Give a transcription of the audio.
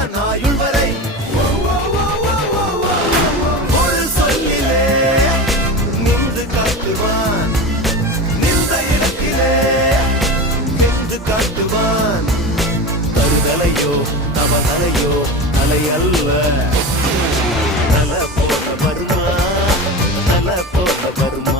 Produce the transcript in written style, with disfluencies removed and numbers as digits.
வாழ்ந்தான் ஆயுள் வரை. ஒரு சொல்லிலே நின்று காட்டுவான், நின்ற இடத்திலே நின்று காட்டுவான். தருதலையோ தவதலையோ தலை அல்ல, தல போல வருமா, தல போல வருமா.